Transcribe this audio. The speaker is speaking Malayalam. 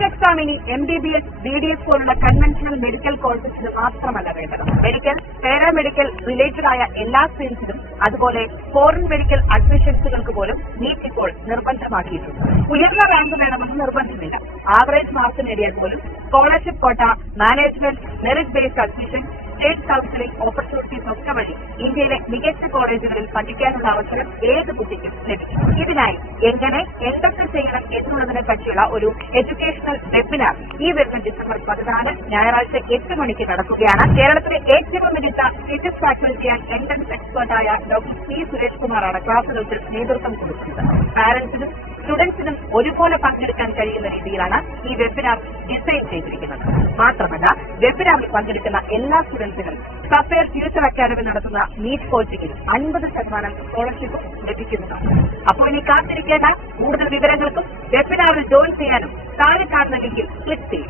നീറ്റ് എക്സാം ഇനി MBBS, BDS പോലുള്ള കൺവെൻഷണൽ മെഡിക്കൽ കോഴ്സസിന് മാത്രമല്ല വേണ്ടത്. മെഡിക്കൽ, പാരാമെഡിക്കൽ റിലേറ്റഡ് ആയ എല്ലാ സ്ട്രീംസിനും അതുപോലെ ഫോറിൻ മെഡിക്കൽ അഡ്മിഷൻസുകൾക്ക് പോലും നീറ്റ് ഇപ്പോൾ നിർബന്ധമാക്കിയിട്ടുണ്ട്. ഉയർന്ന റാങ്ക് വേണമെന്ന് നിർബന്ധമില്ല. ആവറേജ് മാർക്ക് നേടിയാൽ പോലും സ്കോളർഷിപ്പ് കോട്ട, management, merit based admission, state counselling opportunities ഒക്കെ വഴി ഇന്ത്യയിലെ മികച്ച കോളേജുകളിൽ പഠിക്കാനുള്ള അവസരം ഏത് കുട്ടിക്കും ലഭിക്കും. ഇതിനായി എങ്ങനെ എന്തൊക്കെ ചെയ്യണം എന്നുള്ളതിനെ പറ്റിയുള്ള ഒരു എഡ്യൂക്കേഷണൽ വെബിനാർ ഈ വരുന്ന ഡിസംബർ 14 ഞായറാഴ്ച 8 മണിക്ക് നടക്കുകയാണ്. കേരളത്തിലെ ഏറ്റവും മികച്ച ഫിസിക്സ് ഫാക്കൽറ്റി ആൻഡ് എൻട്രൻസ് എക്സ്പെർട്ടായ ഡോക്ടർ C. സുരേഷ് കുമാറാണ് ക്ലാസുകൾക്ക് നേതൃത്വം കൊടുക്കുന്നത്. പാരന്റ്സിനും സ്റ്റുഡൻസിനും ഒരുപോലെ പങ്കെടുക്കാൻ കഴിയുന്ന രീതിയിലാണ് ഈ വെബിനാർ ഡിസൈൻ ചെയ്തിരിക്കുന്നത്. മാത്രമല്ല, വെബിനാറിൽ പങ്കെടുക്കുന്ന എല്ലാ സ്റ്റുഡൻസിനും സഫയർ ഫ്യൂച്ചർ അക്കാദമി നടത്തുന്ന നീറ്റ് കോച്ചിങ്ങിൽ 50% സ്കോളർഷിപ്പും ലഭിക്കുന്നതാണ്. അപ്പോൾ ഇനി കാത്തിരിക്കേണ്ട. കൂടുതൽ വിവരങ്ങൾക്കും വെബിനാറിൽ ജോയിൻ ചെയ്യാനും താഴെ കാണുന്ന ലിങ്കിൽ ക്ലിക്ക് ചെയ്യും.